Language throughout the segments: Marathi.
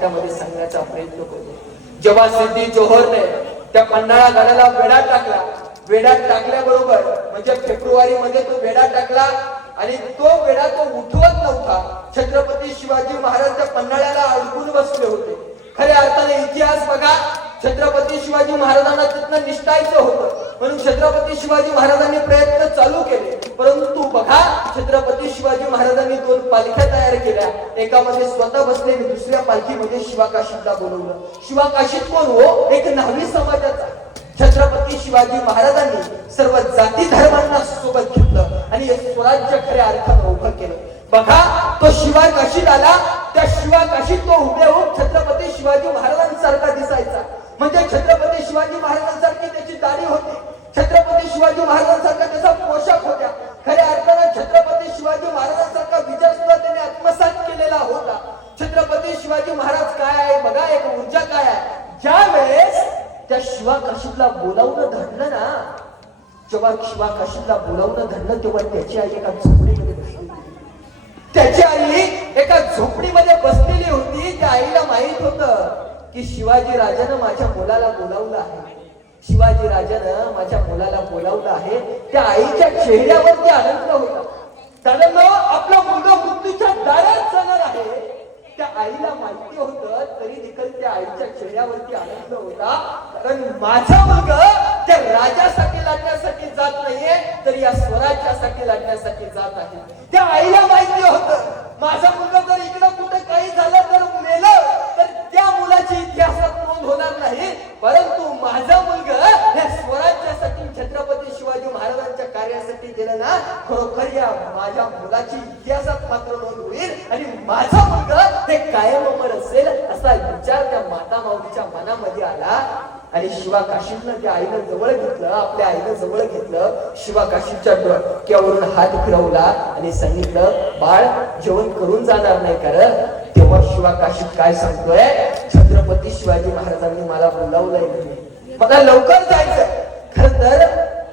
त्यामध्ये सांगण्याचा प्रयत्न करतो. जेव्हा सिद्धी जोहरने त्या पन्हाळा गडाला वेढा टाकला, वेढ्यात टाकल्याबरोबर म्हणजे फेब्रुवारी मध्ये तो वेढा टाकला आणि तो वेढा तो उठवत नव्हता. छत्रपती शिवाजी महाराज त्या पन्हाळ्याला अडकून बसले होते. खऱ्या अर्थाने इतिहास बघा, छत्रपती शिवाजी महाराजांना तिथनं निष्ठायचं होतं म्हणून छत्रपती शिवाजी महाराजांनी प्रयत्न चालू केले. परंतु बघा, छत्रपती शिवाजी महाराजांनी 2 पालख्या तयार केल्या. एकामध्ये स्वतः बसले आणि दुसऱ्या पालखीमध्ये शिवाकाशीतला बोलवलं. शिवाकाशीत कोण हो? एक न्हावी समाजाचा. छत्रपती शिवाजी महाराजांनी सर्व जाती धर्मांना सोबत घेतलं आणि स्वराज्य खऱ्या अर्थानं उभं केलं. बघा, तो शिवाकाशीत आला, त्या शिवाकाशीत तो हुबेहूब छत्रपती शिवाजी महाराजांसारखा दिसायचा. म्हणजे छत्रपती शिवाजी महाराजांसारखी त्याची दाढी होती, छत्रपती शिवाजी महाराजांसारखा त्याचा पोशाख होता. खऱ्या अर्थानं छत्रपती शिवाजी महाराजांसारखा विचार सुद्धा त्याने आत्मसात केलेला होता. छत्रपती शिवाजी महाराज काय आहे बघा, एक ऊर्जा काय आहे. ज्या वेळेस त्या शिवाकाशीतला बोलावणं धरलं ना, जेव्हा शिवाकाशीतला बोलावणं धरलं तेव्हा त्याची आई एका झोपडीमध्ये बसली. त्याची आई एका झोपडीमध्ये बसलेली होती. त्या आईला माहित होतं की शिवाजी राजानं माझ्या मुलाला बोलावलं आहे, शिवाजी राजानं माझ्या मुलाला बोलावलं आहे. त्या आईच्या चेहऱ्यावरती आनंद होता. दादांनो, आपला मुलगा मृत्यूच्या दारात जाणार आहे. त्या आईला माहिती होतं, तरी देखील त्या आईच्या चेहऱ्यावरती आनंद होता. कारण माझा मुलगा त्या राजासाठी लढण्यासाठी जात नाहीये, तर या स्वराज्यासाठी लढण्यासाठी जात आहे. त्या आईला माहिती होतं, माझा मुलगा जर इकडं कुठे काही झालं तर मेलं तर त्या मुलाची इतिहासात नोंद होणार नाही. परंतु माझा मुलगा या स्वराज्यासाठी छत्रपती शिवाजी महाराजांच्या कार्यासाठी दिलं ना, खरोखर या माझ्या मुलाची इतिहासात मात्र नोंद होईल आणि माझा मुलगा ते कायम अमर असेल असा विचार त्या माता माऊलीच्या मनामध्ये आला. आणि शिवाकाशीतनं त्या आईनं जवळ घेतलं, आपल्या आईनं जवळ घेतलं, शिवाकाशीच्या डोक्यावरून हात फिरवला आणि सांगितलं, बाळ जेवण करून जाणार नाही कर. तेव्हा शिवाकाशीत काय सांगतोय, छत्रपती शिवाजी महाराजांनी मला बोलावलंय, मला लवकर जायचं. खर तर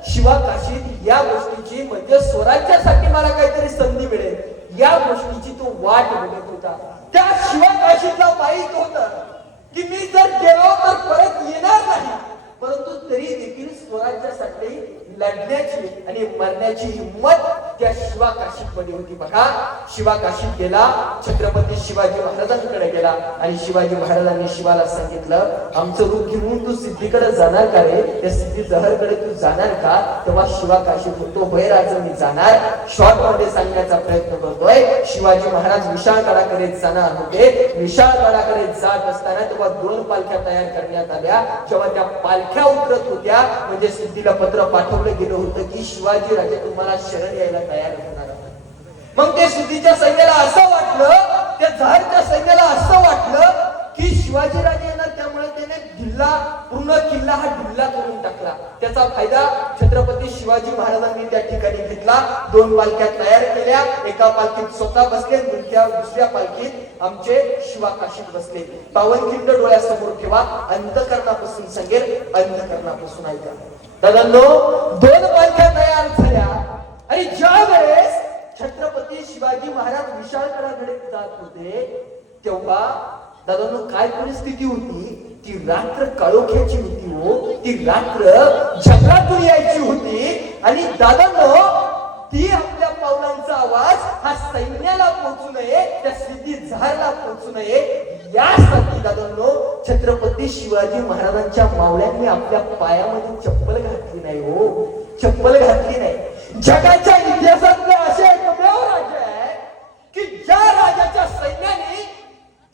शिवाकाशीत या गोष्टीची म्हणजे स्वराज्यासाठी मला काहीतरी संधी मिळेल या गोष्टीची तो वाट बघत होता. त्या शिवाकाशीतला माहित होतं की मी जर गेलो तर परत येणार नाही, परंतु तरी देखील स्वराज्यासाठी लढण्याची आणि मरण्याची हिंमत त्या शिवाकाशीत मध्ये होती. बघा, शिवाकाशीत गेला, छत्रपती शिवाजी महाराजांकडे गेला आणि शिवाजी महाराजांनी शिवाला सांगितलं, आमचं रूप घेऊन तू सिद्धीकडे जाणार का रे? त्या सिद्धी जहरकडे तू जाणार का? तेव्हा शिवाकाशीत म्हणतो, होय राजा मी जाणार. शॉर्ट मध्ये सांगण्याचा प्रयत्न करतोय, शिवाजी महाराज विशाळगडाकडे जाणार होते. विशाळगडाकडे जात असताना तेव्हा 2 पालख्या तयार करण्यात आल्या. जेव्हा त्या पालख्या उतरत होत्या म्हणजे सिद्धीला पत्र पाठवलं गेलं होतं की शिवाजी राजे तुम्हाला शरण यायला तयार होणार. मग ते सिद्धीच्या सैन्याला असं वाटलं, त्या जहारच्या सैन्याला असं वाटलं की शिवाजी राजे येणार, त्यामुळे त्याने पूर्ण किल्ला हा ढिल्ला करून टाकला. त्याचा फायदा छत्रपती शिवाजी महाराजांनी त्या ठिकाणी घेतला. 2 पालख्या तयार केल्या, एका पालखीत स्वतः बसले, दुसऱ्या पालखीत आमचे शिवाकाशीत बसले. पावनखिंड डोळ्यासमोर ठेवा, अंतकरणापासून सांगेल, अंतकरणापासून ऐका. दादांनो, 2 पालख्या तयार झाल्या आणि ज्या वेळेस छत्रपती शिवाजी महाराज विशाळगडाकडे जात होते तेव्हा दादांनो काय परिस्थिती होती. ती रात्र काळोख्याची होती हो, ती रात्र जंगलातून यायची होती आणि दादांनो ती आपल्या पावलांचा आवाज हा सैन्याला पोहोचू नये, त्या सिद्धी जहारला पोहोचू नये यासाठी दादांनो छत्रपती शिवाजी महाराजांच्या मावळ्यांनी आपल्या पायामध्ये चप्पल घातली नाही हो, चप्पल घातली नाही. जगाच्या इतिहासातले असे एकमेव राजे आहे की ज्या राजाच्या सैन्याने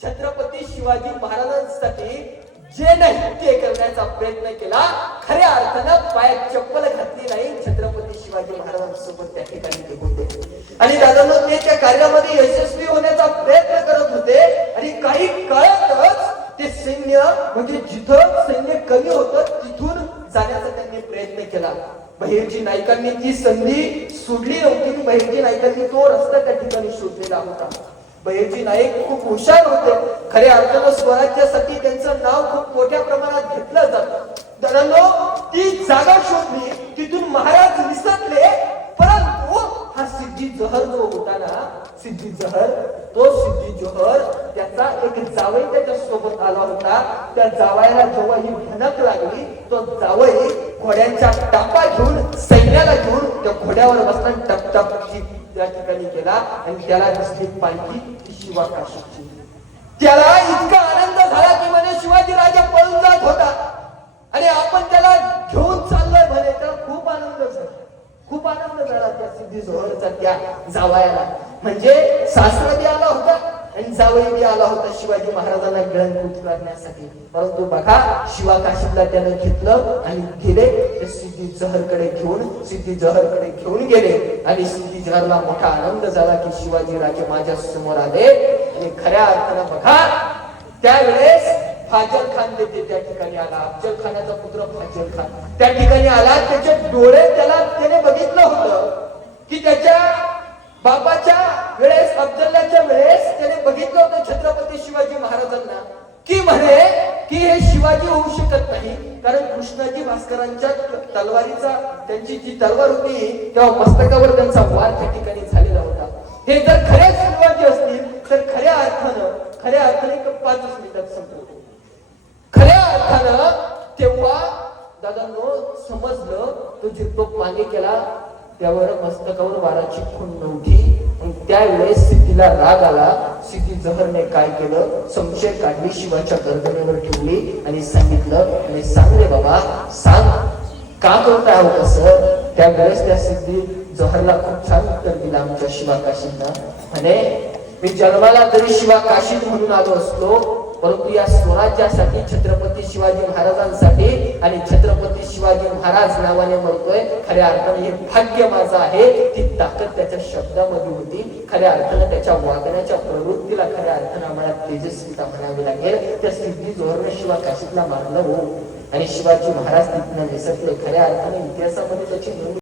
छत्रपती शिवाजी महाराजांसाठी जे नाही ते करण्याचा प्रयत्न केला, खऱ्या अर्थानं पायात चप्पल घातली नाही. छत्रपती शिवाजी महाराजांसोबत त्या ठिकाणी ते होते आणि दादांनो ते त्या कार्यामध्ये यशस्वी होण्याचा प्रयत्न करत होते. आणि काही काळातच ते सैन्य म्हणजे जिथं सैन्य कमी होतं तिथून जाण्याचा त्यांनी प्रयत्न केला. बहिर्जी नाईकांनी ती संधी सोडली नव्हती. बहिर्जी नाईकांनी तो रस्ता त्या ठिकाणी शोधलेला होता. बहिर्जी नाईक खूप हुशार होते. खऱ्या अर्थानं स्वराज्यासाठी त्यांचं नाव खूप मोठ्या प्रमाणात घेतलं जातं. दादांनो ती जागा शोधली, तिथून महाराज निसटले, परंतु हा सिद्धी जहर जो होता ना, सिद्धी जहर, तो सिद्धी जहर त्याचा एक जावई त्याच्या सोबत आला होता. त्या जावयाला जेव्हा ही भनक लागली, तो जावई घोड्यांच्या टापा घेऊन, सैन्याला घेऊन त्या घोड्यावर बसला, टपटप त्या ठिकाणी गेला आणि त्याला दिसली पालखी, ती शिवा काशीची. त्याला इतका आनंद झाला की म्हणे शिवाजी राजा पळून जात होता आणि आपण त्याला घेऊन चाललोय म्हणे. त्याला खूप आनंद झाला, खूप आनंद झाला त्या सिद्धी जोहरचा त्या जावयाला. म्हणजे सासरा बी आला होता आणि जावई बी आला होता शिवाजी महाराजांना गिळंकृत करण्यासाठी. परंतु बघा, शिवा काशीला त्यानं घेतलं आणि गेले ते सिद्धी जहरकडे घेऊन, सिद्धी जहरकडे घेऊन गेले. आणि सिद्धी जहरला मोठा आनंद झाला की शिवाजी राजे माझ्या समोर आले. आणि खऱ्या अर्थानं बघा, त्यावेळेस फाजल खान देते त्या ठिकाणी आला, अफजल खानाचा पुत्र फाजल खान त्या ठिकाणी आला. त्याचे डोळे त्याने बघितलं होतं की त्याच्या बापाच्या वेळेस, अफजलाच्या वेळेस त्याने बघितलं होतं छत्रपती शिवाजी महाराजांना की म्हणे की हे शिवाजी होऊ शकत नाही, कारण कृष्णाजी भास्करांच्या तलवारीचा, त्यांची जी तलवार होती तेव्हा मस्तकावर त्यांचा वार त्या ठिकाणी झालेला होता. हे जर खरे शिवाजी असतील तर खऱ्या अर्थानं 5 मिनिटात संपवतो. खऱ्या अर्थानं तेव्हा दादांनो समजलं, तो जितो पाणी केला त्यावर मस्तकावर वाराची खून नव्हती. त्यावेळेस सिद्धीला राग आला. सिद्धी जहरने काय केलं, शमशेर काढली, शिवाच्या गर्दनेवर ठेवली आणि सांगितलं, आणि सांग रे बाबा, सांग का करताय हो कसं. त्यावेळेस त्या सिद्धी जहरला खूप छान उत्तर दिलं आमच्या शिवा काशींना. म्हणे मी जन्माला तरी शिवा काशीत म्हणून आलो असतो, परंतु या स्वराज्यासाठी, छत्रपती शिवाजी महाराजांसाठी, आणि छत्रपती शिवाजी महाराज नावाने म्हणतोय. खऱ्या अर्थाने हे भाग्य माझं आहे. ती ताकद त्याच्या शब्दामध्ये होती. खऱ्या अर्थानं त्याच्या वागण्याच्या प्रवृत्तीला खऱ्या अर्थानं आम्हाला तेजस्विता म्हणावी लागेल. त्या सिद्धी जोहरने शिवा काशीतला मारलं हो, आणि शिवाजी महाराज तिथनं निसटले. खऱ्या अर्थाने इतिहासामध्ये त्याची